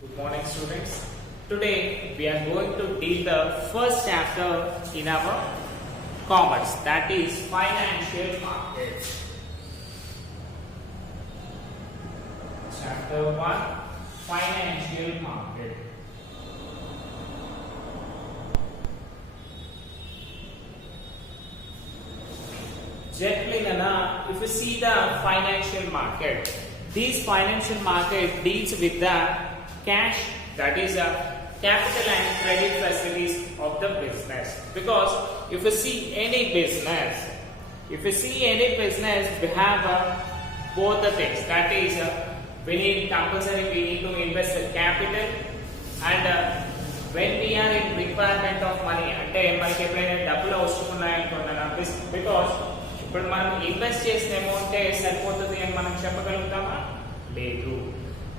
Good morning, students. Today we are going to deal the first chapter in our commerce, that is financial markets. Chapter 1, financial market. Generally, Nana, if you see the financial market, this financial market deals with the cash, that is a capital and credit facilities of the business. Because if you see any business, we have both the things. That is, we need to invest the capital, and when we are in requirement of money, అంటే మనకి ఎప్పుడైనా డబ్బులు అవసరం ఉన్నాయనుకున్నాను, because ఇప్పుడు మనం invest చేసిన amount సరిపోతుంది అని మనం చెప్పగలుగుతామా? లేదు.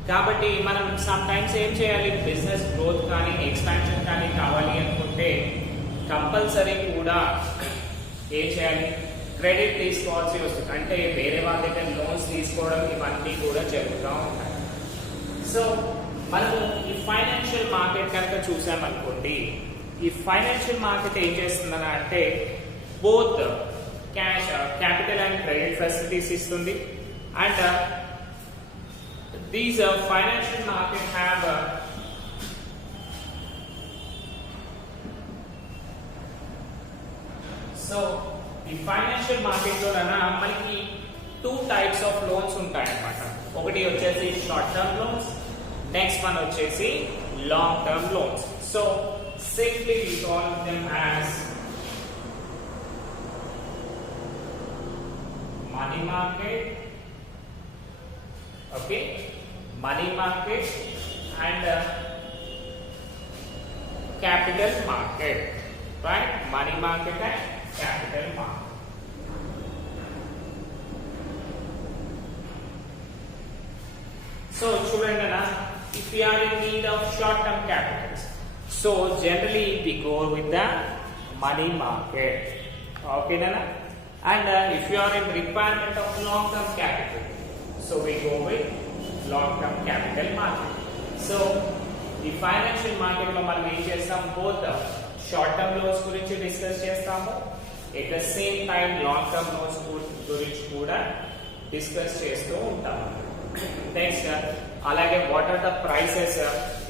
కాబట్టి మనం సమ్ టైమ్స్ ఏం చేయాలి, బిజినెస్ గ్రోత్ కానీ ఎక్స్పాన్షన్ కానీ కావాలి అనుకుంటే కంపల్సరీ కూడా ఏం చేయాలి, క్రెడిట్ తీసుకోవాల్సి వస్తుంది. అంటే వేరే వాళ్ళ దగ్గర లోన్స్ తీసుకోవడం ఇవన్నీ కూడా జరుగుతూ ఉంటాయి. సో మనము ఈ ఫైనాన్షియల్ మార్కెట్ కనుక చూసామనుకోండి, ఈ ఫైనాన్షియల్ మార్కెట్ ఏం చేస్తుందని అంటే both cash, capital and credit facilities ఇస్తుంది. And these financial market have so the financial market లో మనకి టూ టైప్స్ ఆఫ్ లోన్స్ ఉంటాయి అన్నమాట. ఒకటి వచ్చేసి short term loans, next one వచ్చేసి long term loans. So simply we call them as money market, okay, money market and capital market, right? Money market and capital market. So children, if we are in need of short term capitals, so generally we go with the money market, okay nana? And if you are in requirement of long term capital, so we go with long term capital market. So the financial market లో మనం ఏం చేస్తాం, both short term loans గురించి discuss చేస్తాము, at the same time long term loans గురించి కూడా discuss చేస్తూ ఉంటాము. నెక్స్ట్ అలాగే వాట్ ఆర్ ద ప్రైసెస్.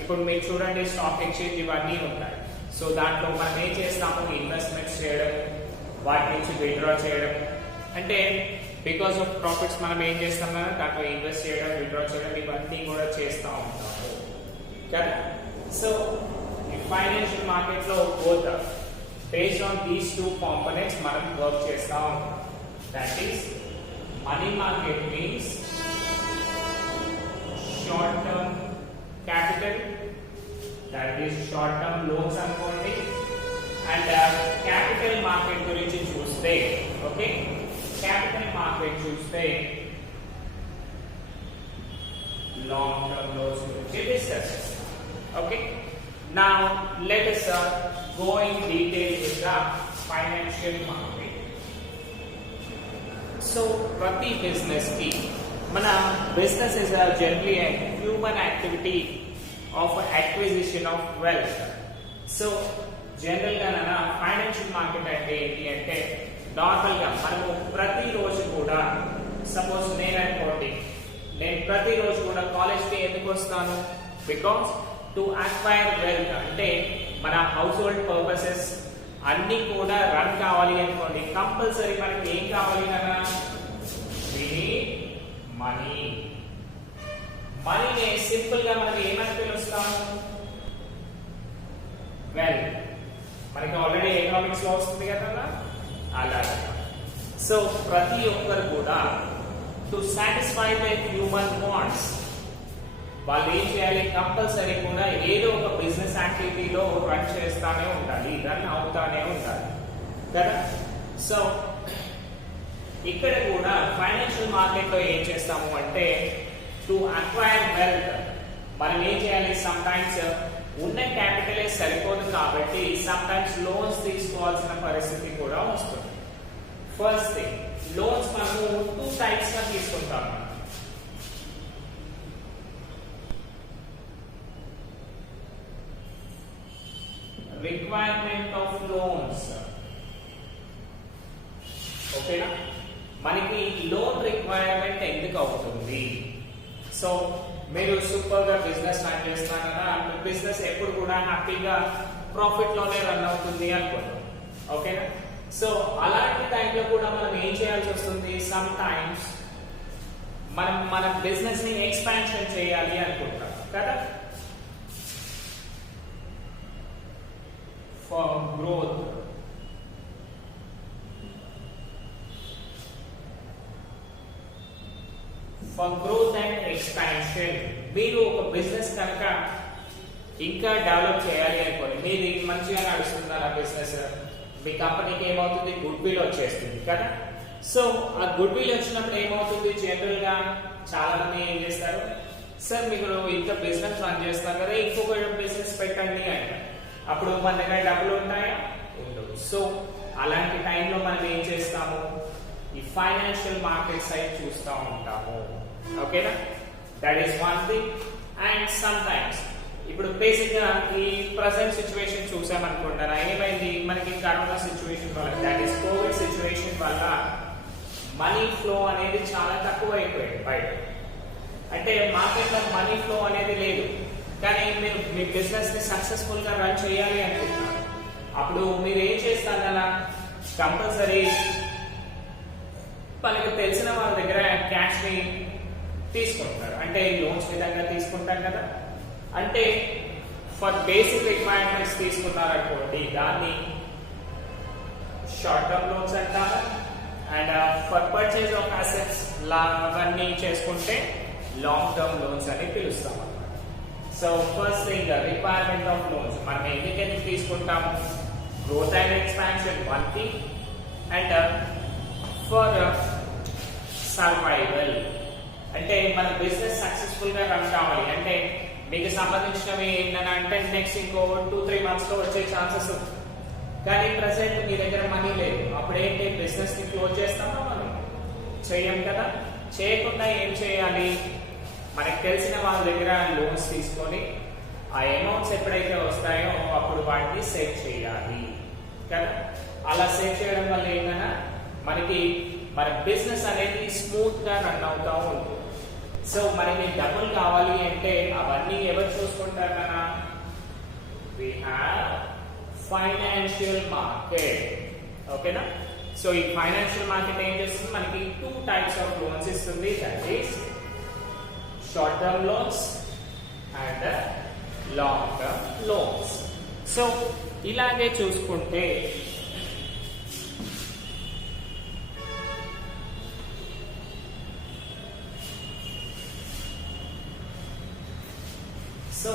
ఇప్పుడు మీరు చూడండి, స్టాక్ ఎక్స్చేంజ్ ఇవన్నీ ఉంటాయి. సో దాంట్లో మనం ఏం చేస్తాము, ఇన్వెస్ట్మెంట్స్ చేయడం, వాటి నుంచి విత్డ్రా చేయడం, అంటే బికాస్ ఆఫ్ ప్రాఫిట్స్ మనం ఏం చేస్తాం కదా, దాంట్లో ఇన్వెస్ట్ చేయడం, విత్డ్రా చేయడం, ఇవన్నీ కూడా చేస్తూ ఉంటాము కదా. సో ఈ ఫైనాన్షియల్ మార్కెట్ లో both based on these two components మనం వర్క్ చేస్తూ ఉంటాం. That is money market means short term capital, that is short term loans అనుకోండి. అండ్ క్యాపిటల్ మార్కెట్ గురించి చూస్తే, ఓకే, capital market చూస్తే long term loans గురించి discuss చేస్తాం. Okay, now let us go in detail with the financial market. So ప్రతి business కి, మన business is generally a human activity of acquisition of wealth. So general గా financial market అంటే ఏంటి అంటే, normal గా మనము ప్రతిరోజు కూడా, సపోజ్ నేను అనుకోండి, నేను ప్రతిరోజు కూడా కాలేజ్ కి ఎందుకు వస్తాను, బికాస్ టు అక్వైర్ వెల్త్, అంటే మన హౌస్ హోల్డ్ పర్పసెస్ అన్ని కూడా రన్ కావాలి అనుకోండి, కంపల్సరీ మనకి ఏం కావాలి కదా, మనీ. మనీని సింపుల్ గా మనం ఏమని పిలుస్తాము, వెల్త్. మనకి ఆల్రెడీ ఎకనామిక్స్ లో వస్తుంది కదా అలాగే. సో ప్రతి ఒక్కరు కూడా to satisfy the human wants, వాళ్ళు ఏం చేయాలి, కంపల్సరీ కూడా ఏదో ఒక బిజినెస్ యాక్టివిటీలో రన్ చేస్తానే ఉండాలి, రన్ అవుతానే ఉండాలి కదా. సో ఇక్కడ కూడా ఫైనాన్షియల్ మార్కెట్ లో ఏం చేస్తాము అంటే, టు అక్వైర్ వెల్త్ మనం ఏం చేయాలి, సమ్ టైమ్స్ ఉన్న క్యాపిటలే సరిపోదు కాబట్టి సమ్ టైమ్స్ లోన్స్ తీసుకోవాల్సిన పరిస్థితి కూడా వస్తుంది. ఫస్ట్ థింగ్, లోన్స్ మనము టూ టైప్స్ గా తీసుకుంటాము. Requirement of loans. ఓకేనా, మనకి లోన్ రిక్వైర్మెంట్ ఎందుకు అవుతుంది? సో మీరు సూపర్ గా బిజినెస్ రన్ చేస్తున్నారా, బిజినెస్ ఎప్పుడు కూడా హ్యాపీగా ప్రాఫిట్ లోనే రన్ అవుతుంది అనుకోండి. ఓకేనా, సో అలాంటి టైంలో కూడా మనం ఏం చేయాల్సి వస్తుంది? సమ్ టైమ్స్ మన బిజినెస్ ని ఎక్స్పాన్షన్ చేయాలి అనుకుంటాం కదా, for growth. For growth and expansion మీరు ఒక బిజినెస్ కనుక ఇంకా డెవలప్ చేయాలి అనుకోండి, మీది మంచిగా నడుస్తున్నారు ఆ బిజినెస్, మీ కంపెనీకి ఏమవుతుంది? గుడ్ విల్ వచ్చేస్తుంది కదా. సో ఆ గుడ్ విల్ వచ్చినప్పుడు ఏమవుతుంది? జనరల్ గా చాలా మంది ఏం చేస్తారు, సార్ మీరు ఇంత బిజినెస్ రన్ చేస్తారు కదా, ఇంకొక బిజినెస్ పెట్టండి అంటే అప్పుడు మన దగ్గర డబ్బులు ఉంటాయా? ఉండవు. సో అలాంటి టైంలో మనం ఏం చేస్తాము? ఈ ఫైనాన్షియల్ మార్కెట్ సైడ్ చూస్తూ ఉంటాము. ఓకేనా, that is one thing. And some times ఇప్పుడు బేసిక్ గా ఈ ప్రెసెంట్ సిచ్యువేషన్ చూసామనుకుంటారా, ఏమైంది? మనకి కరోనా సిచ్యువేషన్ వల్ల, దట్ ఈస్ కోవిడ్ సిచ్యువేషన్ వల్ల మనీ ఫ్లో అనేది చాలా తక్కువ అయిపోయింది బయట. అంటే మార్కెట్ లో మనీ ఫ్లో అనేది లేదు, కానీ మీరు మీ బిజినెస్ ని సక్సెస్ఫుల్ గా రన్ చేయాలి అనుకుంటున్నారు. అప్పుడు మీరు ఏం చేస్తారు కదా, కంపల్సరీ మనకి తెలిసిన వాళ్ళ దగ్గర క్యాష్ ని తీసుకుంటారు. అంటే లోన్స్ విధంగా తీసుకుంటాం కదా, అంటే ఫర్ బేసిక్ రిక్వైర్మెంట్స్ తీసుకున్నారు అనుకోండి, దాన్ని షార్ట్ టర్మ్ లోన్స్ అంటారు. And for purchase of assets అవన్నీ చేసుకుంటే లాంగ్ టర్మ్ లోన్స్ అని పిలుస్తాం అన్నమాట. So first thing, requirement of loans మనం ఎందుకు తీసుకుంటాము? Growth and expansion one thing, and for survival అంటే మన బిజినెస్ సక్సెస్ఫుల్ గా రన్ కావాలి అంటే మీకు సంబంధించినవి ఏంటంటే నెక్స్ట్ ఇంకో 2-3 months లో వచ్చే ఛాన్సెస్ ఉంది. కానీ ప్రెసెంట్ మీ దగ్గర మనీ లేదు, అప్పుడు ఏంటి? బిజినెస్ ని క్లోజ్ చేస్తామా? మనం చేయం కదా. చేయకుండా ఏం చేయాలి? మనకు తెలిసిన వాళ్ళ దగ్గర లోన్స్ తీసుకొని ఆ అమౌంట్స్ ఎప్పుడైతే వస్తాయో అప్పుడు వాటిని సేవ్ చేయాలి కదా. అలా సేవ్ చేయడం వల్ల ఏంటన్నా మనకి మన బిజినెస్ అనేది స్మూత్ గా రన్ అవుతా ఉంటుంది. సో మనకి డబ్బులు కావాలి అంటే అవన్నీ ఎవరు చూసుకుంటారు కదా? We have financial market. ఓకేనా, సో ఈ ఫైనాన్షియల్ మార్కెట్ ఏం చేస్తుంది? మనకి 2 types ఆఫ్ లోన్స్ ఇస్తుంది, that is short term loans and long term loans. So ఇలాగే చూసుకుంటే సో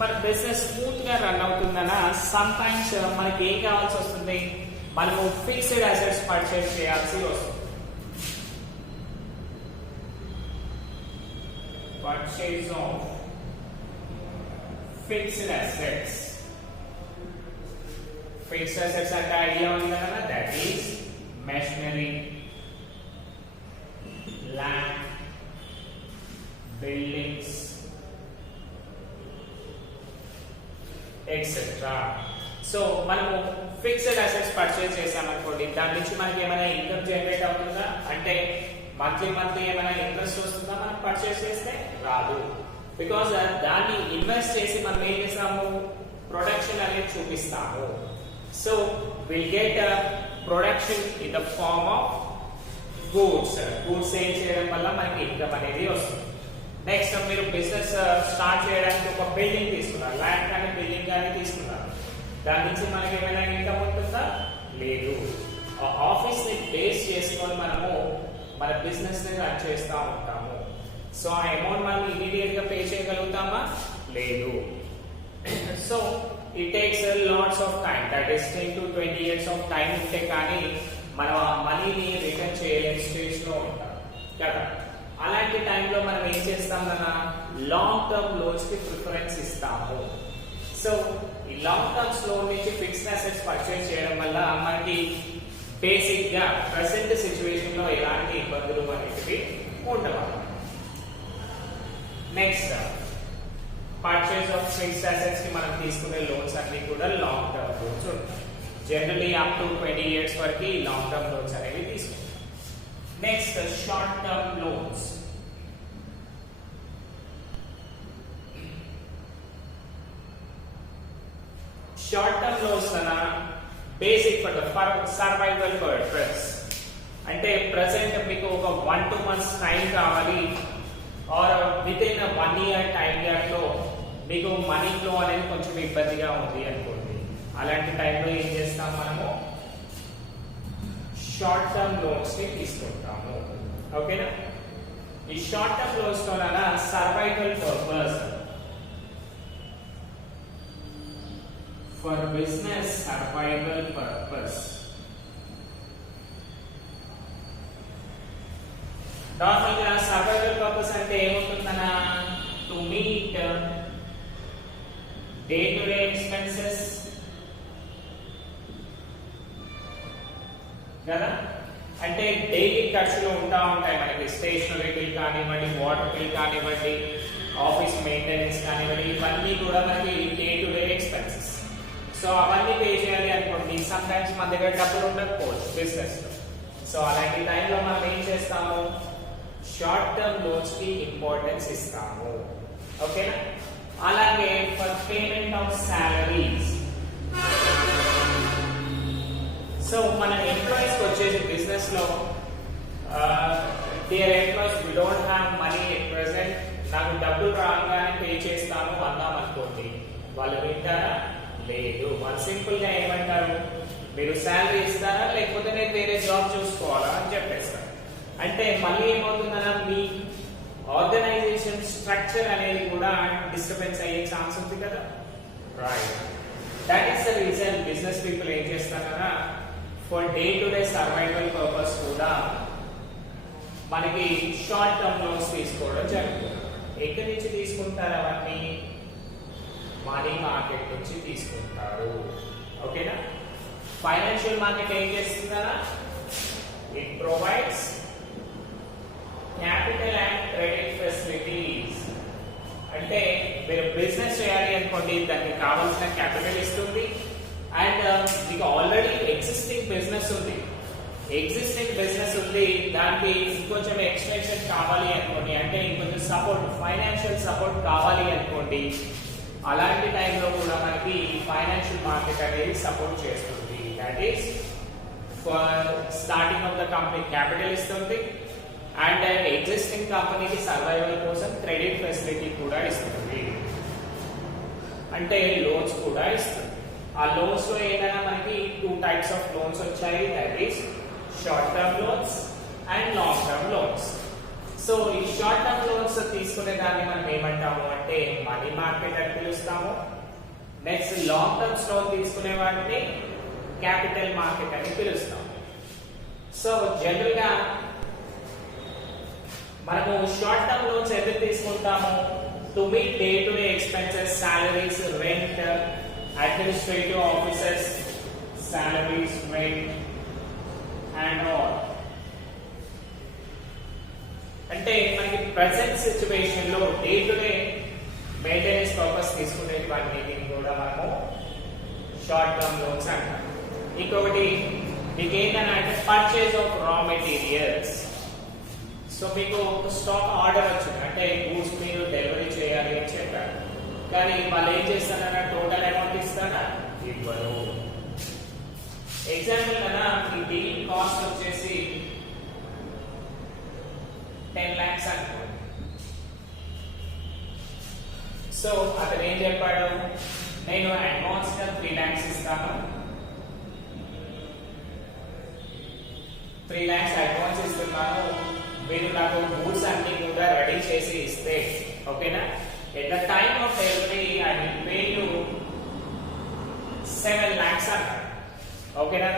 మన బిజినెస్ స్మూత్ గా రన్ అవుతుందన్న సమ్ టైమ్స్ మనకి ఏం కావాల్సి వస్తుంది? మనము ఫిక్స్డ్ అసెట్స్ పర్చేస్ చేయాల్సి వస్తుంది. Purchase of fixed assets. Fixed assets అంటే ఐడియా ఉంది కదా, that is machinery, land, buildings etcetera. So మనము ఫిక్స్డ్ అసెట్స్ పర్చేస్ చేసామనుకోండి, దాని నుంచి మనకి ఏమైనా ఇన్కమ్ జనరేట్ అవుతుందా? అంటే మంత్లీ ఏమైనా ఇంట్రెస్ట్ వస్తుందా? మనం పర్చేస్ చేస్తే రాదు. బికాస్ దాన్ని ఇన్వెస్ట్ చేసి మనం ఏం చేస్తాము? ప్రొడక్షన్ అనేది చూపిస్తాము. So will get production in the form of goods. Goods sale చేయడం వల్ల మనకి ఇన్కమ్ అనేది వస్తుంది. నెక్స్ట్ మీరు బిజినెస్ స్టార్ట్ చేయడానికి ఒక బిల్డింగ్ తీసుకున్నారు, ల్యాండ్ కానీ బిల్డింగ్ కానీ తీసుకున్నారు, దాని నుంచి మనకి ఏమైనా ఇన్కమ్ ఉంటుందా? లేదు. ఆఫీస్ ని బేస్ చేసుకొని మనము మన బిజినెస్ ని రన్ చేస్తూ ఉంటాము. సో ఆ అమౌంట్ మనం ఇమీడియట్ గా పే చేయగలుగుతామా? లేదు. So it takes lots of time, that is 10 to 20 years of time ఉంటే కానీ మనం ఆ మనీని రిటర్న్ చేయలేని స్టేజ్ లో ఉంటాం కదా. అలాంటి టైంలో మనం ఏం చేస్తాం కదా, లాంగ్ టర్మ్ లోన్స్ కి ప్రిఫరెన్స్ ఇస్తాము. సో ఈ లాంగ్ టర్మ్స్ లోన్ నుంచి ఫిక్స్డ్ అసెట్స్ పర్చేస్ చేయడం వల్ల మనకి బేసిక్ గా ప్రెసెంట్ సిచ్యువేషన్ లో ఎలాంటి ఇబ్బందులు అనేటివి ఉండవు. Next purchase of fixed assets కి మనం తీసుకునే లోన్స్ అన్ని కూడా లాంగ్ టర్మ్ లోన్స్ ఉంటాయి. జనరలీ అప్ టు 20 years వరకు లాంగ్ టర్మ్ లోన్స్ అనేవి తీసుకుంటాం. Next short term loans. Short term loans అన్న basic for the survival purpose. అంటే ప్రెసెంట్ మీకు ఒక 1-2 months టైం కావాలి, or within 1 year time gap లో మీకు మనీ ఫ్లో అనేది కొంచెం ఇబ్బందిగా ఉంది అనుకోండి. అలాంటి టైంలో ఏం చేస్తాం, మనము షార్ట్ టర్మ్ లోన్స్ ని తీసుకుంటాము. ఓకేనా? ఈ షార్ట్ టర్మ్ లోన్స్ వలన survival purpose, for business survival purpose. Normal గా సర్వైవల్ పర్పస్ అంటే ఏముంటుందన్నా, to meet day to day expenses కదా. అంటే డైలీ ఖర్చులు ఉంటాయి మనకి. స్టేషనరీ బిల్ కానివ్వండి, వాటర్ బిల్ కానివ్వండి, ఆఫీస్ మెయింటెనెన్స్ కానివ్వండి, ఇవన్నీ కూడా మనకి day to day expenses. So అవన్నీ పే చేయాలి అనుకోండి. సమ్ టైమ్స్ మన దగ్గర డబ్బులు ఉండకపోవచ్చు బిజినెస్ లో. సో అలాంటి టైంలో మనం ఏం చేస్తాము, షార్ట్ టర్మ్ లోన్స్ కి ఇంపార్టెన్స్ ఇస్తాము. ఓకేనా? అలాగే for payment of salaries. So మన ఎంప్లాయీస్ కి వచ్చేసి బిజినెస్ లో dear employees, we don't have money at present, నాకు డబ్బులు రాగానే పే చేస్తాను అన్నాం అనుకోండి, వాళ్ళు వింటారా? లేదు. వాళ్ళు సింపుల్ గా ఏమంటారు, మీరు శాలరీ ఇస్తారా లేకపోతే నేను వేరే జాబ్ చూసుకోవాలా అని చెప్పేస్తారు. అంటే మళ్ళీ ఏమవుతుందన్నా, మీ ఆర్గనైజేషన్ స్ట్రక్చర్ అనేది కూడా డిస్టర్బెన్స్ అయ్యే ఛాన్స్ ఉంది కదా. Right. That is the reason business people ఏం చేస్తారన్నా, for day to day survival purpose కూడా మనకి షార్ట్ టర్మ్ లోన్స్ తీసుకోవడం జరుగుతుంది. ఎక్కడి నుంచి తీసుకుంటారు అవన్నీ? మనీ మార్కెట్ నుంచి తీసుకుంటారు. ఓకేనా? ఫైనాన్షియల్ మార్కెట్ ఏం చేస్తుందన్నా, it provides capital and credit facilities. అంటే మీరు బిజినెస్ చేయాలి అనుకోండి, దానికి కావాల్సిన క్యాపిటల్ ఇస్తుంది. అండ్ మీకు ఆల్రెడీ ఎగ్జిస్టింగ్ బిజినెస్ ఉంది, దానికి ఇంకొంచెం ఎక్స్టెన్షన్ కావాలి అనుకోండి, అంటే ఇంకొంచెం సపోర్ట్, ఫైనాన్షియల్ సపోర్ట్ కావాలి అనుకోండి, అలాంటి టైంలో కూడా మనకి ఫైనాన్షియల్ మార్కెట్ అనేది సపోర్ట్ చేస్తుంది. That is for starting of the company capital ఇస్తుంది, అండ్ ఎగ్జిస్టింగ్ కంపెనీకి సర్వైవల్ కోసం క్రెడిట్ ఫెసిలిటీ కూడా ఇస్తుంది, అంటే లోన్స్ కూడా ఇస్తుంది. ఆ లోన్స్ లో ఏదైనా మనకి 2 types ఆఫ్ లోన్స్ వచ్చాయి. That is short term loans and long term loans. So ఈ షార్ట్ టర్మ్ లోన్స్ తీసుకునే దాన్ని మనం ఏమంటాము అంటే మనీ మార్కెట్ అని పిలుస్తాము. నెక్స్ట్ లాంగ్ టర్మ్స్ లోన్ తీసుకునే వాటిని క్యాపిటల్ మార్కెట్ అని పిలుస్తాము. సో జనరల్ గా మనము షార్ట్ టర్మ్ లోన్స్ ఎందుకు తీసుకుంటాము? To meet day to day expenses, salaries, rent, administrative offices, salaries, rent and all. అంటే మనకి ప్రెసెంట్ సిచ్యువేషన్ లో day to day maintenance purpose తీసుకునేటువంటి కూడా మనము షార్ట్ టర్మ్ లోన్స్ అంటాం. ఇంకొకటి మీకు ఏంటంటే పర్చేజ్ ఆఫ్ రా మెటీరియల్స్. సో మీకు స్టాక్ ఆర్డర్ వచ్చింది, అంటే గూడ్స్ మీరు డెలివరీ చేయాలి అని చెప్పారు, కానీ వాళ్ళు ఏం చేస్తారన్నా టోటల్ అమౌంట్ ఇస్తారా? ఇవ్వరు. ఎగ్జాంపుల్ కన్నా ఈ డీల్ కాస్ట్ వచ్చేసి 10 lakhs అనుకోండి. సో అతను ఏం చెప్పాడు, నేను అడ్వాన్స్ గా 3 lakhs ఇస్తాను, 3 lakhs అడ్వాన్స్ ఇస్తున్నాను, మీరు నాకు గూడ్స్ అన్ని కూడా రెడీ చేసి ఇస్తే ఓకేనా, at the time of delivery I will pay you 7 lakhs అన్నాడు. ఓకేనా?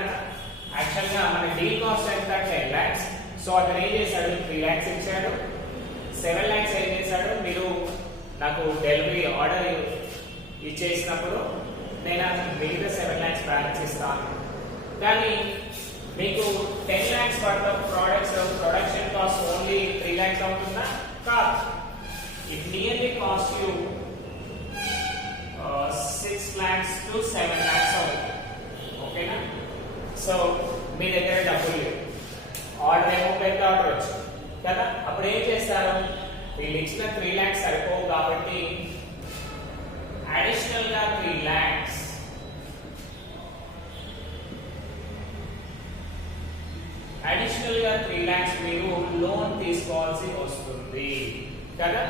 యాక్చువల్ గా మన డీల్ కాస్ట్ ఎంత? 10 lakhs. సో అతను ఏం చేశాడు, 3 lakhs ఇచ్చాడు, 7 lakhs ఏం చేశాడు, మీరు నాకు డెలివరీ ఆర్డర్ ఇచ్చేసినప్పుడు నేను మిగతా 7 lakhs బ్యాలెన్స్ ఇస్తాను. కానీ మీకు 10 lakhs worth of products production cost only 3 lakhs అవుతుందా? కాదు. It nearly cost you to 7 lakhs అవుతుంది. ఓకేనా? సో మీ దగ్గర డబ్బులు లేవు, ఆర్డర్ ఏమో పెద్ద ఆర్డర్ వచ్చింది కదా, అప్పుడు ఏం చేస్తారు? వీళ్ళు ఇచ్చిన 3 lakhs సరిపోవు కాబట్టి అడిషనల్ గా 3 lakhs మీరు లోన్ తీసుకోవాల్సి వస్తుంది కదా.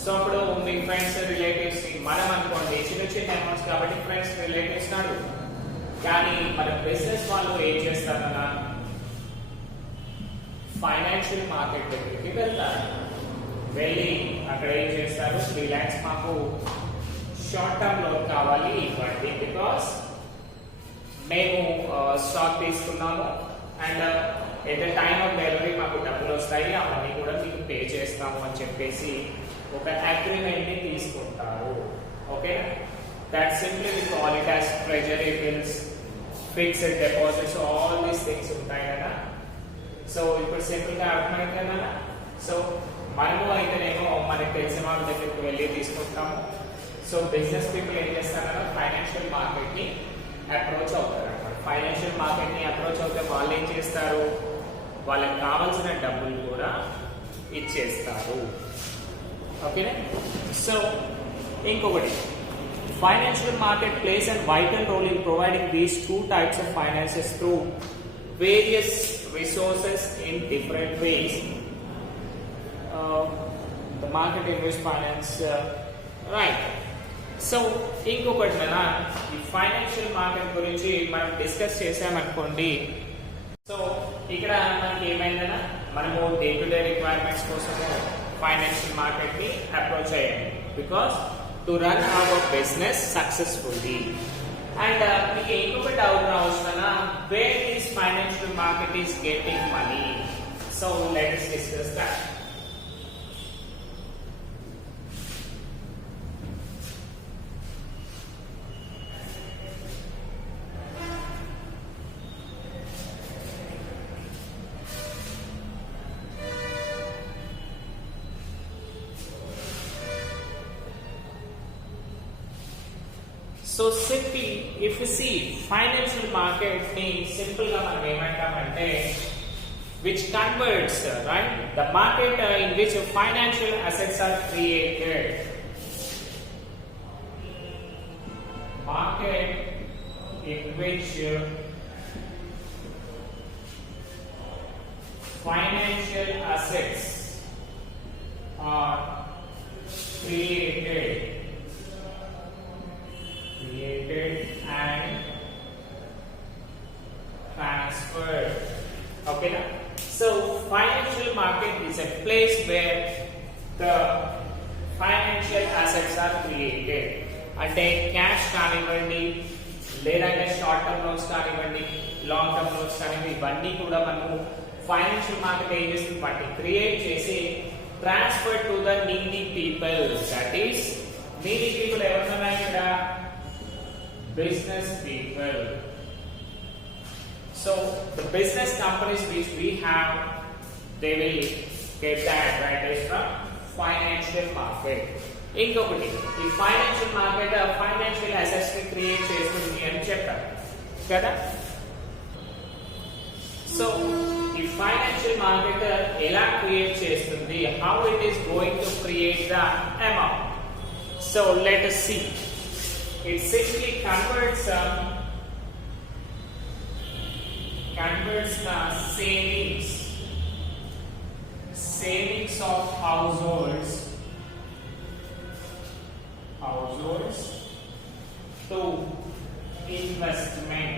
సో అప్పుడు మీ ఫ్రెండ్స్ రిలేటివ్స్, మనం అనుకోండి చిన్న చిన్న అమౌంట్స్ కాబట్టి ఫ్రెండ్స్ రిలేటివ్స్ నాడు, కానీ మన బిజినెస్ వాళ్ళు ఏం చేస్తారన్నా ఫైనాన్షియల్ మార్కెట్ దగ్గరికి వెళ్తారు. వెళ్ళి అక్కడ ఏం చేస్తారు? 3 lakhs మాకు షార్ట్ టర్మ్ లోన్ కావాలి ఇవ్వండి, బికాస్ మేము స్టాక్ తీసుకున్నాము and at the time of delivery మాకు డబ్బులు వస్తాయి, అవన్నీ కూడా మీకు పే చేస్తాము అని చెప్పేసి ఒక అగ్రిమెంట్ ని తీసుకుంటారు. Okay, that simply we call it as treasury bills, fixed deposits, all these things ఉంటాయి కదా. సో ఇప్పుడు సింపుల్ గా అర్థమైంది కదా. సో మనము అయితేనేమో మనకి తెలిసిన వాళ్ళ దగ్గరికి వెళ్ళి తీసుకుంటాము. సో బిజినెస్ పీపుల్ ఏం చేస్తారన్నా ఫైనాన్షియల్ మార్కెట్ ని అప్రోచ్ అవుతారు అన్నమాట. ఫైనాన్షియల్ మార్కెట్ ని అప్రోచ్ అవుతే వాళ్ళు ఏం చేస్తారు? వాళ్ళకి కావాల్సిన డబ్బులు కూడా ఇచ్చేస్తారు. ఓకేనా? సో ఇంకొకటి, financial market plays a vital role in providing these two types of finances through various resources in different ways. The market inverse finance, right? So ఇంకొకటి నా ఈ ఫైనాన్షియల్ మార్కెట్ గురించి మనం డిస్కస్ చేసామనుకోండి. సో ఇక్కడ మనకి ఏమైందన్నా మనము డే టు డే రిక్వైర్మెంట్స్ కోసము ఫైనాన్షియల్ మార్కెట్ ని అప్రోచ్ అయ్యాము, because to run our business successfully. And మీకు ఇంకొక doubt రావచ్చునా, where this financial market is getting money? So let us discuss that. So simply, if you see financial market ni simple ga manam emantamante which converts, right, the market in which financial assets are created. Market in which financial assets are created and transferred. Okay na? So financial market is a place where the financial assets are created. అంటే cash కానివ్వండి, లేదంటే short term loans కానివ్వండి, long term loans కానివ్వండి, ఇవన్నీ కూడా మనము financial market ఏం చేస్తుంది? వాటిని క్రియేట్ చేసి transfer to the needy people. That is needy people ఎవరున్నాయి ఇక్కడ? Business people. So the business companies which we have, they will get the advantage from financial market. ఇంకొకటి, ఈ ఫైనాన్షియల్ మార్కెట్ ఫైనాన్షియల్ అసెట్స్ ని create చేస్తుంది అని చెప్పారు కదా. సో ఈ ఫైనాన్షియల్ మార్కెట్ ఎలా క్రియేట్ చేస్తుంది? How it is going to create the amount? So let us see. It simply converts the savings of households to investment.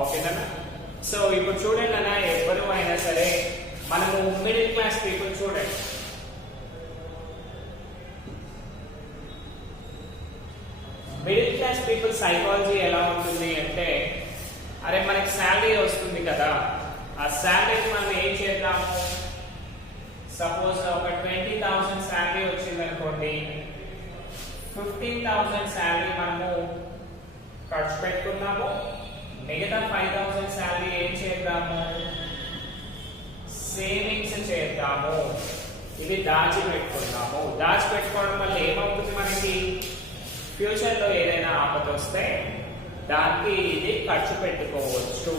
Okay na? So ఇప్పుడు చూడండి అన్న, ఎవరు అయినా సరే మనము మిడిల్ క్లాస్ పీపుల్ చూడండి, మిడిల్ క్లాస్ పీపుల్ సైకాలజీ ఎలా ఉంటుంది అంటే, అరే మనకి శాలరీ వస్తుంది కదా, ఆ శాలరీకి మనం ఏం చేద్దాము? సపోజ్ ఒక 20,000 శాలరీ వచ్చింది అనుకోండి, 15,000 శాలరీ మనము ఖర్చు పెట్టుకున్నాము, మిగతా 5,000 శాలరీ ఏం చేద్దాము? సేవింగ్స్ చేద్దాము. ఇవి దాచిపెట్టుకున్నాము. దాచిపెట్టుకోవడం వల్ల ఏమవుతుంది? మనకి ఫ్యూచర్ లో ఏదైనా ఆపద వస్తే దానికి ఇది ఖర్చు పెట్టుకోవచ్చు,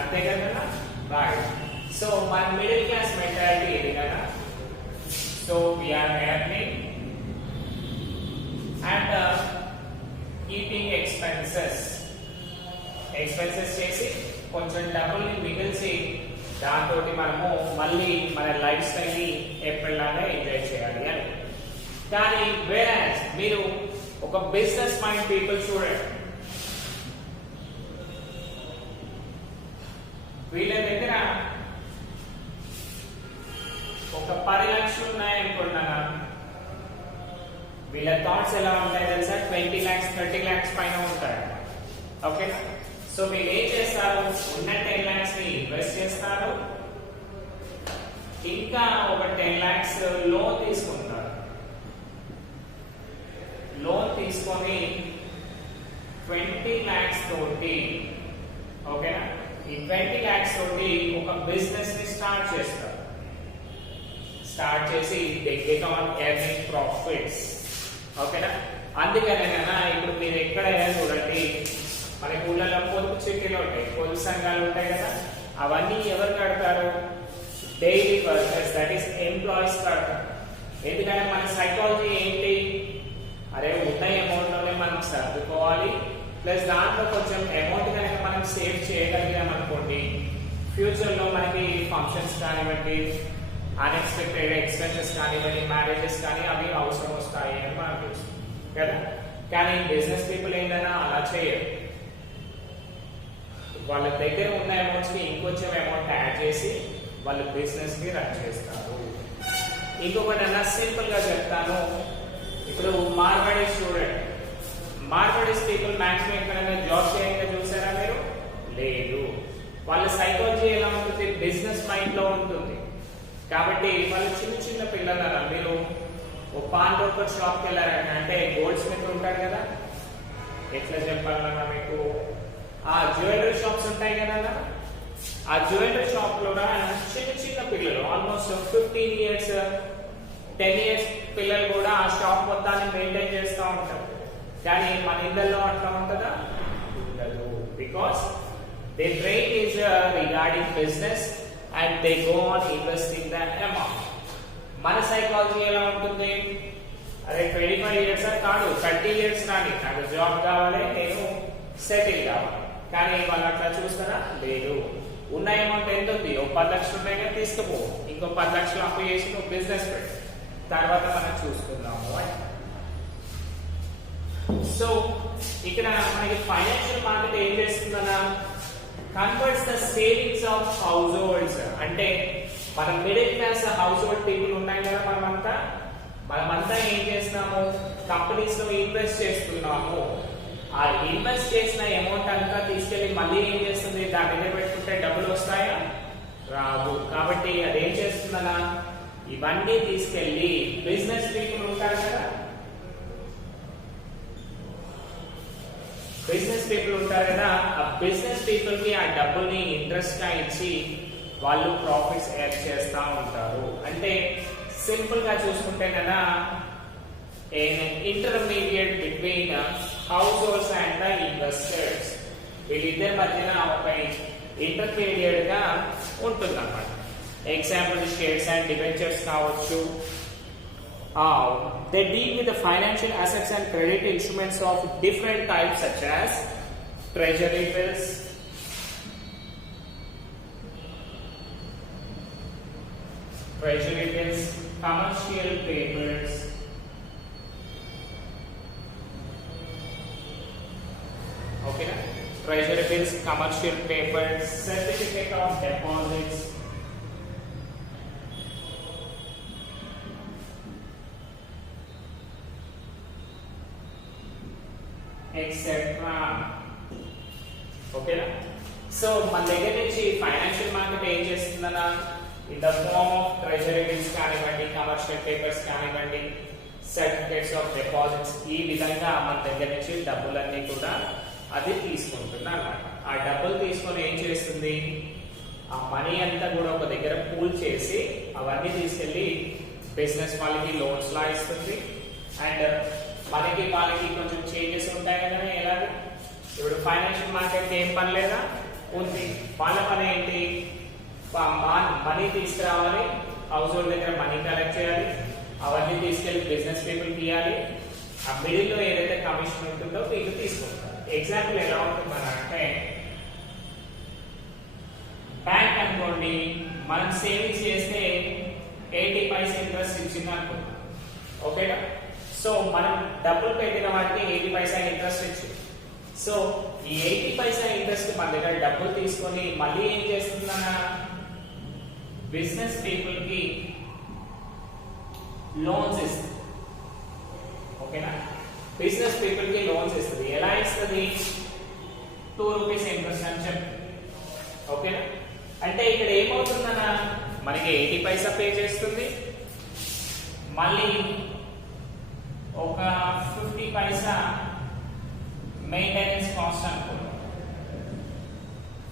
అంతే కదా. రైట్. సో మన మిడిల్ క్లాస్ మెంటాలిటీ ఇది కదా. So we are earning and keeping expenses చేసి కొంచెం డబ్బుల్ని మిగిల్చి దాంతో మనము మళ్ళీ మన లైఫ్ స్టైల్ ని ఎప్పటిలాగా ఎంజాయ్ చేయాలి అని. కానీ వేరస్ మీరు ఒక బిజినెస్ మైండ్ పీపుల్ చూడండి, వీళ్ళ దగ్గర ఒక 10 లక్షలు ఉన్నాయనుకున్నాను, వీళ్ళ థాట్స్ ఎలా ఉంటాయి తెలుసా, 20 lakhs 30 lakhs పైన ఉంటాయి. ఓకేనా. సో మీరు ఏం చేస్తారు, ఉన్న 10 lakhs ని ఇన్వెస్ట్ చేస్తారు, ఇంకా ఒక 10 lakhs లోన్ తీసుకుంటారు. లోన్ తీసుకొని 20 lakhs తోటి, ఓకేనా, ఈ 20 lakhs తోటి ఒక బిజినెస్ ని స్టార్ట్ చేస్తారు. స్టార్ట్ చేసి they get on earning profits. ఓకేనా. అందుకనే ఇప్పుడు మీరు ఎక్కడైనా చూడండి, మన ఊళ్ళలో పొదుపు చిట్టీలు ఉంటాయి, పొదుపు సంఘాలు ఉంటాయి కదా, అవన్నీ ఎవరు కడతారు, daily workers, that is employees కడతారు. ఎందుకంటే మన సైకాలజీ ఏంటి, అరే ఉన్న అమౌంట్ లోనే మనం సర్దుకోవాలి, ప్లస్ దాంట్లో కొంచెం అమౌంట్ కనుక మనం సేవ్ చేయగలిగాం అనుకోండి, ఫ్యూచర్ లో మనకి ఫంక్షన్స్ కానివ్వండి, అన్ఎక్స్పెక్టెడ్ ఎక్స్పెన్సెస్ కానివ్వండి, మ్యారేజెస్ కానీ అవి అవసరం వస్తాయి అని మనం తెలుసు కదా. కానీ బిజినెస్ పీపుల్ ఏంటన్నా అలా చేయరు, వాళ్ళ దగ్గర ఉన్న అమౌంట్స్ కి ఇంకొంచెం అమౌంట్ యాడ్ చేసి వాళ్ళు బిజినెస్ ని రన్ చేస్తారు. ఇంకొకటి అన్నా సింపుల్ గా చెప్తాను, ఇప్పుడు మార్వాడీస్ చూడండి, మార్వాడీస్ పీపుల్ మాక్సిమం ఎక్కడైనా జాబ్ చేయంగా చూసారా మీరు, లేదు. వాళ్ళ సైకాలజీ ఎలా ఉంటుంది, బిజినెస్ మైండ్ లో ఉంటుంది. కాబట్టి వాళ్ళు చిన్న చిన్న పిల్లలు, మీరు ఓ పాన్ బ్రోకర్ షాప్కి వెళ్ళారంటే, అంటే గోల్డ్ స్మిత్ ఉంటాడు కదా, ఎట్లా చెప్పాలన్నా మీకు, ఆ జ్యువెలరీ షాప్స్ ఉంటాయి కదా, ఆ జ్యువెలరీ షాప్ లో చిన్న చిన్న పిల్లలు ఆల్మోస్ట్ 15 years 10 years పిల్లలు కూడా ఆ షాప్ మొత్తాన్ని మెయింటైన్ చేస్తూ ఉంటారు. కానీ మన ఇళ్ళల్లో అట్లా ఉంటుందా, ఉండదు. Because they brain is regarding business and they go on investing the amount. మన సైకాలజీ ఎలా ఉంటుంది, అరే 25 years కాదు 30 years కానీ నాకు జాబ్ కావాలి, నేను సెటిల్ కావాలి. కానీ వాళ్ళు అట్లా చూస్తారా, లేదు. ఉన్న అమౌంట్ ఎంత ఉంది, ఓ 10 లక్షలు ఉంటాయి కదా, తీసుకుపో, ఇంకో 10 లక్షలు అప్పు చేసి నువ్వు బిజినెస్ పెట్టు, తర్వాత మనం చూసుకుందాము అని. సో ఇక్కడ మనకి ఫైనాన్షియల్ మార్కెట్ ఏం చేస్తుందన్నా, converts the savings of households. అంటే మన middle class household people ఉన్నాయి కదా, మనమంతా ఏం చేస్తున్నాము, కంపెనీస్ లో ఇన్వెస్ట్ చేస్తున్నాము. ఆ ఇన్వెస్ట్ చేసిన అమౌంట్ అంతా తీసుకెళ్లి మళ్ళీ ఏం చేస్తుంది, దాని దగ్గర పెట్టుకుంటే డబ్బులు వస్తాయా, రావు. కాబట్టి అదేం చేస్తుందన్నా, ఇవన్నీ తీసుకెళ్లి బిజినెస్ పీపుల్ ఉంటారు కదా, ఆ బిజినెస్ పీపుల్ కి ఆ డబ్బుల్ని ఇంట్రెస్ట్ గా ఇచ్చి వాళ్ళు ప్రాఫిట్స్ ఎర్న్ చేస్తా ఉంటారు. అంటే సింపుల్ గా చూసుకుంటే కదా, intermediate between house holds and the investors, వీళ్ళిద్దరి మధ్యన ఒక ఇంటర్మీడియట్ గా ఉంటుంది అన్నమాట. ఎగ్జాంపుల్ షేర్స్ అండ్ డిబెంచర్స్ కావచ్చు. They deal with the financial assets and credit instruments of different types such as treasury bills, commercial papers, okay, treasury bills, commercial papers, certificate of deposits, etcetera. ఓకేనా. So మన దగ్గర నుంచి financial market ఏం చేస్తుందన్నా, in the form of treasury bills కానివ్వండి, commercial papers కానివ్వండి, certificates of deposits, ఈ విధంగా మన దగ్గర నుంచి డబ్బులన్నీ కూడా అది తీసుకుంటుంది అన్నమాట. ఆ డబ్బులు తీసుకొని ఏం చేస్తుంది, ఆ మనీ అంతా కూడా ఒక దగ్గర పూల్ చేసి అవన్నీ తీసుకెళ్లి బిజినెస్ వాళ్ళకి లోన్స్ లా ఇస్తుంది. అండ్ మనకి వాళ్ళకి కొంచెం చేంజెస్ ఉంటాయి కదా. ఎలాగో ఇప్పుడు ఫైనాన్షియల్ మార్కెట్ ఏం పని లేదా ఉంది, వాళ్ళ పని ఏంటి, మనీ తీసుకురావాలి, హౌస్ హోల్డ్ దగ్గర మనీ కలెక్ట్ చేయాలి, అవన్నీ తీసుకెళ్లి బిజినెస్ పీపుల్కి ఇవ్వాలి, ఆ మిడిల్ లో ఏదైతే కమిషన్ ఉంటుందో వీళ్ళు తీసుకుంటారు. ఎగ్జాంపుల్ ఎలా ఉంటుందనంటే బ్యాంక్ అనుకోండి, మనం సేవింగ్స్ చేస్తే 80 పైసా ఇంట్రెస్ట్ ఇచ్చింది అనుకుంటాం, ఓకేనా. సో మనం డబ్బులు పెట్టిన వాటికి 80 పైసా ఇంట్రెస్ట్ ఇచ్చింది. సో ఈ 80 పైసా ఇంట్రెస్ట్ మన దగ్గర డబ్బులు తీసుకొని మళ్ళీ ఏం చేస్తుందన్నా బిజినెస్ పీపుల్ కి లోన్స్ ఇస్తుంది, ఓకేనా. బిజినెస్ పీపుల్ కి లోన్స్ ఇస్తుంది. ఎలా ఇస్తుంది, 2 రూపీస్ ఇంట్రెస్ట్ అని చెప్పి, ఓకేనా. అంటే ఇక్కడ ఏమవుతుందన్నా మనకి 80 పైసా పే చేస్తుంది, మళ్ళీ ఒక 50 పైసా మెయింటెనెన్స్ కాస్ట్ అనుకోండి.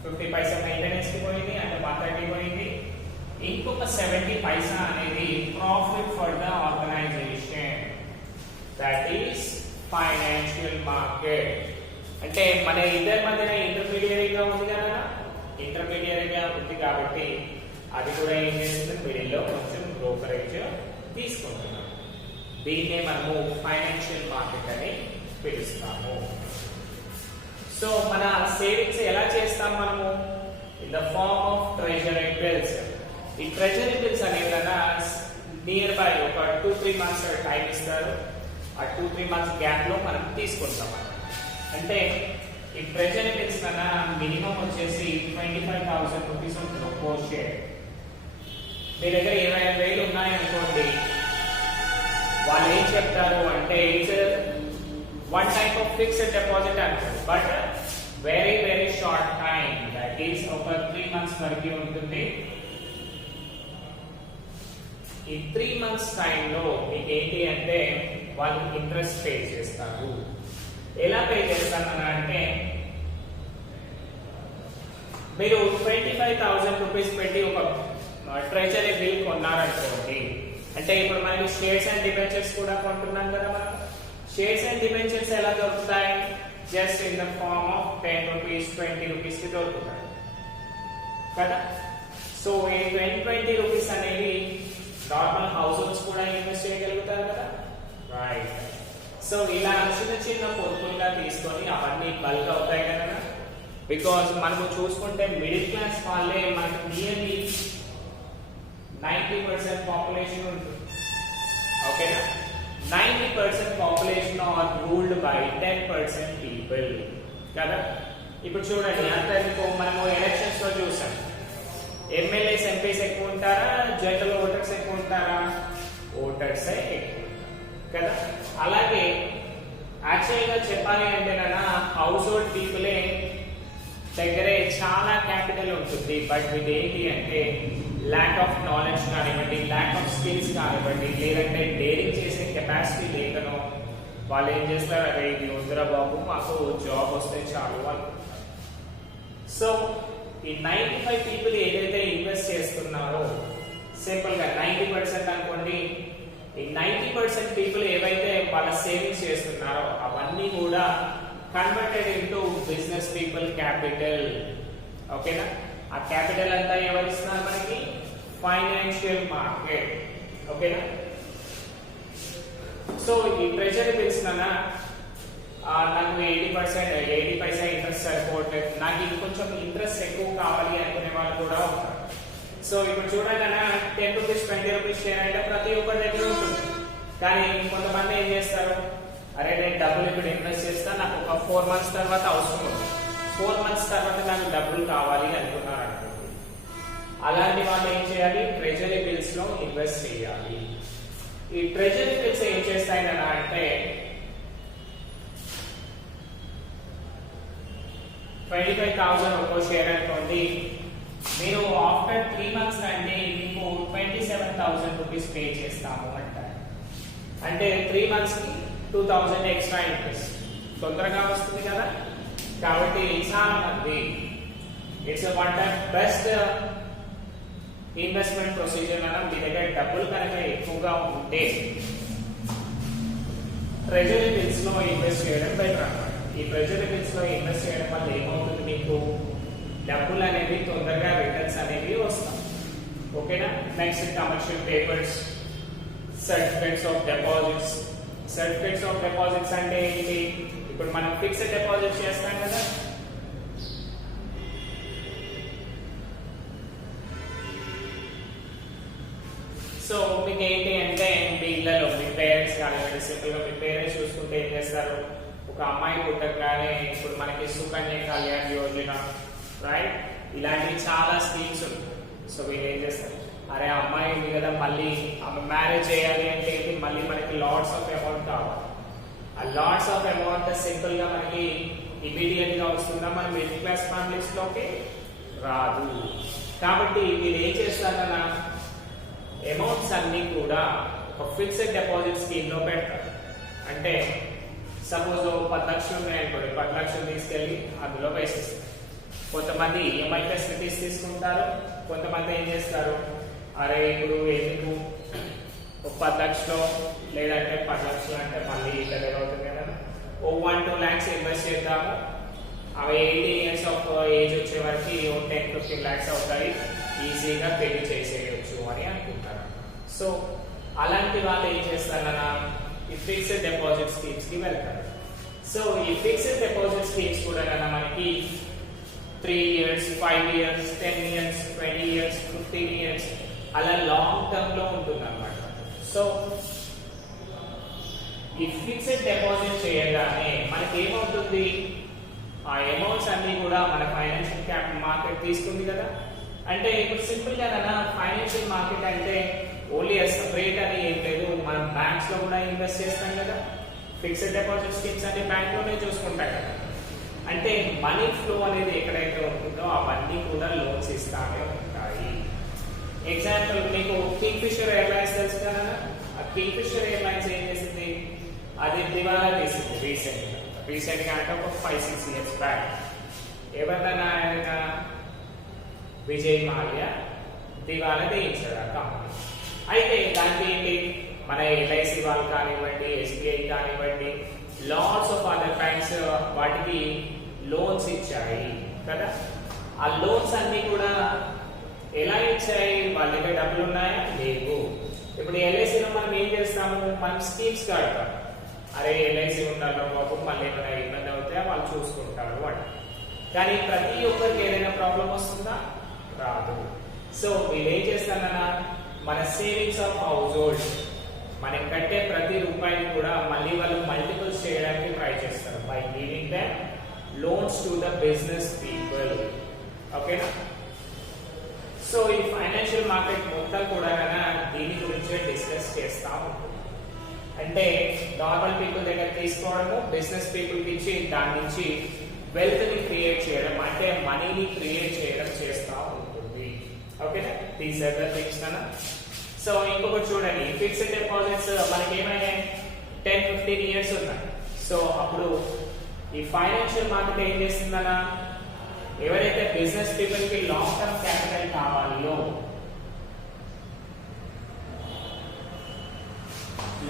50 పైసా మెయింటెనెన్స్ కి పోయింది, అంటే 130 పోయింది. ఇంకొక 70 పైసా అనేది profit for the organisation, that is financial market. అంటే మన ఇద్దరి మధ్యన ఇంటర్మీడియరీగా ఉంది కదా, ఇంటర్మీడియరీగా ఉంది కాబట్టి అది కూడా ఏం చేస్తుంది, మిడిల్ లో కొంచెం బ్రోకరేజ్ తీసుకుంటున్నాం. దీన్నే మనము ఫైనాన్షియల్ మార్కెట్ అని పిలుస్తాము. సో మన సేవింగ్స్ ఎలా చేస్తాం మనము, in the form of treasury bills. ఈ ట్రెజరీ బిల్స్ అనేది నియర్ బై ఒక 2-3 మంత్స్ టైం ఇస్తారు. ఆ 2-3 మంత్స్ గ్యాప్ లో మనం తీసుకుంటాం. అంటే ఈ ట్రెజరీ బిల్స్ కన్నా మినిమం వచ్చేసి 25,000 రూపీస్ ఉంటుంది ఒక్కో షేర్. మీ దగ్గర 25,000 ఉన్నాయనుకోండి, వాళ్ళు ఏం చెప్తారు అంటే it's one type of fixed deposit అంటారు, but very very short time, that is ఒక 3 మంత్స్ వరకు ఉంటుంది. ఈ 3 మంత్స్ టైంలో మీకు ఏంటి అంటే వాళ్ళు ఇంట్రెస్ట్ పే చేస్తారు. ఎలా పే చేస్తాను అంటే మీరు 25,000 రూపీస్ పెట్టి ఒక ట్రెజరీ బిల్ కొన్నారనుకోండి, అంటే ఇప్పుడు మనకి షేర్స్ అండ్ డిబెంచర్స్ కూడా కొంటున్నాం కదా. మనం షేర్స్ అండ్ డిబెంచర్స్ ఎలా దొరుకుతాయి, just in the form of 10 rupees 20 rupees కి దొరుకుతాయి కదా. సో ఈ 20 రూపీస్ అనేవి నార్మల్ హౌస్ హోల్డ్స్ కూడా ఇన్వెస్ట్ చేయగలుగుతారు కదా, రైట్. సో ఇలా చిన్న చిన్న పొదుపులుగా తీసుకొని అవన్నీ బల్క్ అవుతాయి కదా. బికాస్ మనము చూసుకుంటే మిడిల్ క్లాస్ వాళ్ళే మనకు నియర్లీ 90% పాపులేషన్ ఉంటుంది, ఓకేనా. 90% population are ruled by 10% people కదా. ఇప్పుడు చూడండి, అంతకు మనము ఎలక్షన్స్ లో చూసాం, ఎమ్మెల్యేస్ ఎంపీస్ ఎక్కువ ఉంటారా, జనరల్ ఓటర్స్ ఎక్కువ ఉంటారా, ఓటర్స్ ఎక్కువ కదా. అలాగే యాక్చువల్ గా చెప్పాలి అంటే హౌస్ హోల్డ్ పీపులే దగ్గరే చాలా క్యాపిటల్ ఉంటుంది, బట్ ఇది ఏంటి అంటే ల్యాక్ ఆఫ్ నాలెడ్జ్ కానివ్వండి, ల్యాక్ ఆఫ్ స్కిల్స్ కానివ్వండి, లేదంటే డేరింగ్ చేసే కెపాసిటీ లేకనో వాళ్ళు ఏం చేస్తారు, అదే ఇది వద్దురా బాబు మాకు జాబ్ వస్తే చాలు వాళ్ళు. సో ఈ 95 పీపుల్ ఏదైతే ఇన్వెస్ట్ చేస్తున్నారో, సింపుల్ గా 90% అనుకోండి, ఈ 90% పీపుల్ ఏవైతే వాళ్ళ సేవింగ్స్ చేస్తున్నారో అవన్నీ కూడా converted into business people capital, ఓకేనా. ఆ క్యాపిటల్ అంతా ఎవరు ఇస్తున్నారు మనకి, ఫైనాన్షియల్ మార్కెట్, ఓకేనా. సో ఈ ట్రెజరీ బిల్స్ నాకు 80 పైసా ఇంట్రెస్ట్ సరిపోవట్లేదు, నాకు ఇంకొంచెం ఇంట్రెస్ట్ ఎక్కువ కావాలి అనుకునే వాళ్ళు కూడా ఉంటారు. సో ఇప్పుడు చూడండి 10 రూపీస్ 20 రూపీస్ షేర్ అంటే ప్రతి ఒక్కరి దగ్గర ఉంటుంది. కానీ కొంతమంది ఏం చేస్తారు, అరే నేను డబ్బులు ఇప్పుడు ఇన్వెస్ట్ చేస్తాను, నాకు ఒక 4 మంత్స్ తర్వాత అవసరం ఉంది, 4 మంత్స్ తర్వాత నాకు డబ్బులు కావాలి అనుకున్నారు అనుకోండి. అలాంటి వాళ్ళు ఏం చేయాలి, ట్రెజరీ బిల్స్ లో ఇన్వెస్ట్ చేయాలి. ఈ ట్రెజరీ బిల్స్ ఏం చేస్తాయన్నా అంటే 25,000 ఒక్కో షేర్ అనుకోండి, మీరు ఆఫ్టర్ 3 మంత్స్ కంటే మీకు 27,000 రూపీస్ పే చేస్తాము అంటారు. అంటే 3 మంత్స్ కి 2,000 ఎక్స్ట్రా ఇంట్రెస్ట్ తొందరగా వస్తుంది కదా. కాబట్టి చాలా మంది it's one time best investment procedure. మీ దగ్గర డబ్బులు కనుక ఎక్కువగా ఉంటే ట్రెజరీ బిల్స్ లో ఇన్వెస్ట్ చేయడం బెటర్ అన్నమాట. ఈ ట్రెజరీ బిల్స్ లో ఇన్వెస్ట్ చేయడం వల్ల ఏమవుతుంది, మీకు డబ్బులు అనేవి తొందరగా రిటర్న్స్ అనేవి వస్తాయి. ఓకేనా. Next commercial papers, certificates of deposits. Certificates of deposits అంటే ఏంటి, ఇప్పుడు మనం ఫిక్స్డ్ డిపాజిట్ చేస్తాం కదా, సో మీకు ఏంటి అంటే మీ ఇళ్ళలో మీ పేరెంట్స్ కానివ్వండి, సింపుల్ గా మీ పేరెంట్స్ చూసుకుంటే ఏం చేస్తారు, ఒక అమ్మాయి పుట్టగానే ఇప్పుడు మనకి సుకన్య కళ్యాణ్ యోజన, రైట్, ఇలాంటివి చాలా స్కీమ్స్ ఉన్నాయి. సో వీళ్ళు ఏం చేస్తారు, అరే అమ్మాయి ఉంది కదా, మళ్ళీ ఆమె మ్యారేజ్ చేయాలి అంటే మళ్ళీ మనకి లాట్స్ ఆఫ్ అమౌంట్ కావాలి. ఆ లాట్స్ ఆఫ్ అమౌంట్ సింపుల్ గా మనకి ఇమీడియట్ గా వస్తుందా, మన మిడిల్ క్లాస్ ఫ్యామిలీస్ లోకి రాదు. కాబట్టి వీళ్ళు ఏం చేస్తారన్నా, అమౌంట్స్ అన్ని కూడా ఒక ఫిక్స్డ్ డిపాజిట్ స్కీమ్ లో పెడతారు. అంటే సపోజ్ 10 లక్షలు ఉన్నాయనుకోండి, 10 లక్షలు తీసుకెళ్లి అందులో వేసేస్తారు. కొంతమంది ఈఎంఐ ఫెసిలిటీస్ తీసుకుంటారు, కొంతమంది ఏం చేస్తారు, అరే ఇప్పుడు ఎందుకు ఒక 10 లక్షలు లేదంటే 10 లక్షలు అంటే మళ్ళీ ఇక్కడ అవుతుంది కదా, ఓ 1-2 lakhs ఇన్వెస్ట్ చేద్దాము, అవి 18 years ఆఫ్ ఏజ్ వచ్చే వరకు 10-15 lakhs అవుతాయి, ఈజీగా పెళ్లి చేసేయచ్చు అని అనుకుంటారు. సో అలాంటి వాళ్ళు ఏం చేస్తారన్నా, ఈ ఫిక్స్డ్ డిపాజిట్ స్కీమ్స్ కి వెళ్తారు. సో ఈ ఫిక్స్డ్ డిపాజిట్ స్కీమ్స్ కూడా కదా మనకి 3 years, 5 years, 10 years, 20 years, 15 years అలా లాంగ్ టర్మ్ లో ఉంటుంది అన్నమాట. సో ఈ ఫిక్స్డ్ డిపాజిట్ చేయగానే మనకి ఏమవుతుంది, ఆ అమౌంట్స్ అన్ని కూడా మన ఫైనాన్షియల్ క్యాపిటల్ మార్కెట్ తీసుకుంది కదా. అంటే ఇప్పుడు సింపుల్ గా ఫైనాన్షియల్ మార్కెట్ అంటే ఓన్లీ సెపరేట్ అని ఏం లేదు, మనం బ్యాంక్స్ లో కూడా ఇన్వెస్ట్ చేస్తాం కదా. ఫిక్స్డ్ డిపాజిట్ స్కీమ్స్ అన్ని బ్యాంక్ లోనే చూసుకుంటాం కదా. అంటే మనీ ఫ్లో అనేది ఎక్కడైతే ఉంటుందో అవన్నీ కూడా లోన్స్ ఇస్తానే ఉంటాయి. ఎగ్జాంపుల్ మీకు కింగ్ ఫిషర్ ఎయిర్లైన్స్ తెలుసు కదా. ఆ కింగ్ ఫిషర్ ఎయిర్లైన్స్ ఏం చేసింది, అది దివాలా తీసింది రీసెంట్ గా అంటే ఒక 5-6 years బ్యాక్. ఎవరినైనా ఆయన విజయ్ మాల్యా దివాలా తీయించాడు ఆ కంపెనీ. అయితే దానికి ఏంటి, మన ఎల్ఐసి వాళ్ళు కానివ్వండి, ఎస్బీఐ కానివ్వండి, లాట్స్ ఆఫ్ అదర్ బ్యాంక్స్ వాటికి లోన్స్ ఇచ్చాయి కదా. ఆ లోన్స్ అన్ని కూడా ఎలా ఇచ్చాయి, వాళ్ళ దగ్గర డబ్బులు ఉన్నాయా, లేవు. ఇప్పుడు ఎల్ఐసిలో మనం ఏం చేస్తాము, మనం స్కీమ్స్ కడతాం, అరే ఎల్ఐసి ఉండాలో బాబు మళ్ళీ ఏమైనా ఇబ్బంది అవుతాయా వాళ్ళు చూసుకుంటారు అని. కానీ ప్రతి ఒక్కరికి ఏదైనా ప్రాబ్లం వస్తుందా, రాదు. సో వీళ్ళు ఏం చేస్తారన్నా, మన సేవింగ్స్ ఆఫ్ హౌస్ హోల్డ్, మనం కట్టే ప్రతి రూపాయిని కూడా మళ్ళీ వాళ్ళు మల్టిపుల్స్ చేయడానికి ట్రై చేస్తారు by giving them loans to the business people. ఓకేనా. సో ఈ ఫైనాన్షియల్ మార్కెట్ మొత్తం కూడా దీని గురించే డిస్కస్ చేస్తా ఉంటుంది. అంటే నార్మల్ పీపుల్ దగ్గర తీసుకోవడము, బిజినెస్ పీపుల్ కి ఇచ్చి దాని నుంచి వెల్త్ ని క్రియేట్ చేయడం, అంటే మనీని క్రియేట్ చేయడం చేస్తా ఉంటుంది. ఓకేనా. దీస్ ఆర్ ద థింగ్స్ అన్న. సో ఇంకొకటి చూడండి, ఫిక్స్డ్ డిపాజిట్స్ మనకి ఏమైనాయి 10-15 years ఉన్నాయి. సో అప్పుడు ఈ ఫైనాన్షియల్ మార్కెట్ ఏం చేస్తుందన్నా, ఎవరైతే బిజినెస్ పీపుల్ కి లాంగ్ టర్మ్ క్యాపిటల్ కావాలో,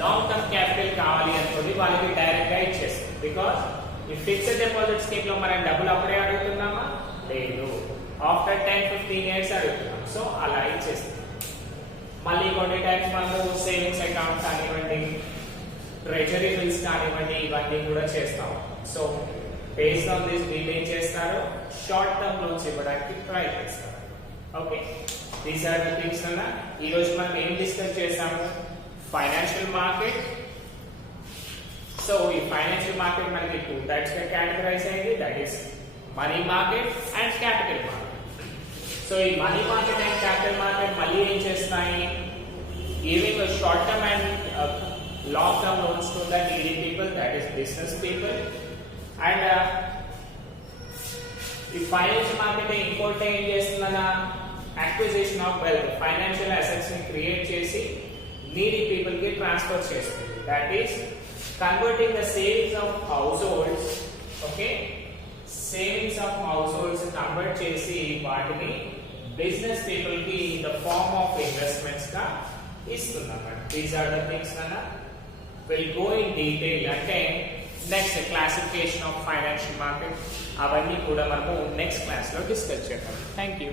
లాంగ్ టర్మ్ క్యాపిటల్ కావాలి అనుకోండి, వాళ్ళకి డైరెక్ట్ గా ఇచ్చేస్తుంది. బికాస్ ఈ ఫిక్స్డ్ డిపాజిట్ స్కీమ్ లో మనం డబ్బులు అప్పుడే అడుగుతున్నామా, లేదు, ఆఫ్టర్ 10-15 years అడుగుతున్నాం. సో అలా ఇచ్చేస్తుంది. మళ్ళీ కొన్ని టైమ్స్ మనము సేవింగ్స్ అకౌంట్ కానివ్వండి, ట్రెజరీ బిల్స్ కానివ్వండి, ఇవన్నీ కూడా చేస్తాం. సో బేస్డ్ ఆన్ దిస్ వీళ్ళు ఏం చేస్తారు, షార్ట్ టర్మ్ లోన్స్ ఇవ్వడానికి ట్రై చేస్తారు. Okay. These are the things అన్న. ఈ రోజు మనం ఏం డిస్కస్ చేసాము, ఫైనాన్షియల్ మార్కెట్. సో ఈ ఫైనాన్షియల్ మార్కెట్ మనకి 2 types గా కేటగరైజ్ అయింది, that is money market and capital market. So ఈ money market and capital market మళ్ళీ ఏం చేస్తాయి, giving short term and long term loans to the needy people, that is business people. And ఈ financial market ఇంకోటి ఏం చేస్తుందన్నా, acquisition of wealth, financial assets ని create చేసి నీడీ పీపుల్ కి ట్రాన్స్ఫర్ చేస్తుంది. That is converting the savings of households, okay, savings of households convert చేసి వాటిని బిజినెస్ పీపుల్ కి in the form of investments గా ఇస్తున్నమాట. దీస్ ఆర్ ద థింగ్స్ అన్న. విల్ గో ఇన్ డీటెయిల్, అంటే next classification of financial market అవన్నీ కూడా మనము నెక్స్ట్ క్లాస్ లో డిస్కస్ చేద్దాం. Thank you.